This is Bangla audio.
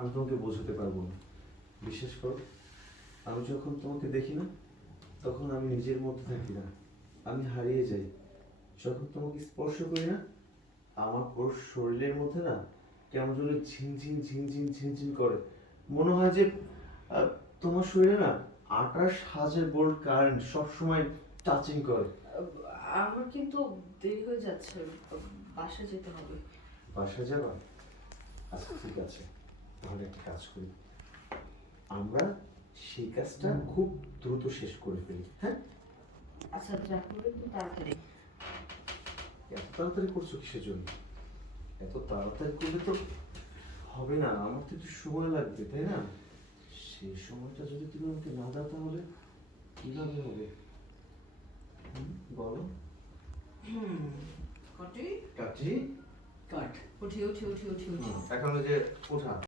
আমি তোমাকে বোঝাতে পারবো না। বিশ্বাস করো, আমি যখন তোমাকে দেখি না, তখন আমি নিজের মধ্যে থাকি না, আমি হারিয়ে যাই। যখন তোমাকে স্পর্শ করি না, আমার পুরো শরীরের মধ্যে না কেমন যেন ঝিনঝিন ঝিনঝিন ঝিনঝিন করে। মনে হয় যে আহ, তোমার শরীরে না 28,000 ভোল্ট কারেন্ট সবসময় টাচিং করে। আমার কিন্তু দেরি হয়ে যাচ্ছে, বাসায় যেতে হবে। বাসা যাবা? আচ্ছা ঠিক আছে, তাহলে একটা কাজ করি, আমরা সেই কাজটা খুব দ্রুত শেষ করে ফেলি, হ্যাঁ? আচ্ছা যা করবে একটু তাড়াতাড়ি। এত তাড়াতাড়ি করছো কিসের জন্য? এত তাড়াতাড়ি করলে তো হবে না, আমার তো একটু সময় লাগবে, তাই না? সেই সময়টা যদি তুমি আমাকে না দাও তাহলে কিভাবে হবে? বলো। কটি কাটি। কাট, উঠি উঠি উঠি উঠি উঠি। এখন ওই যে ওঠা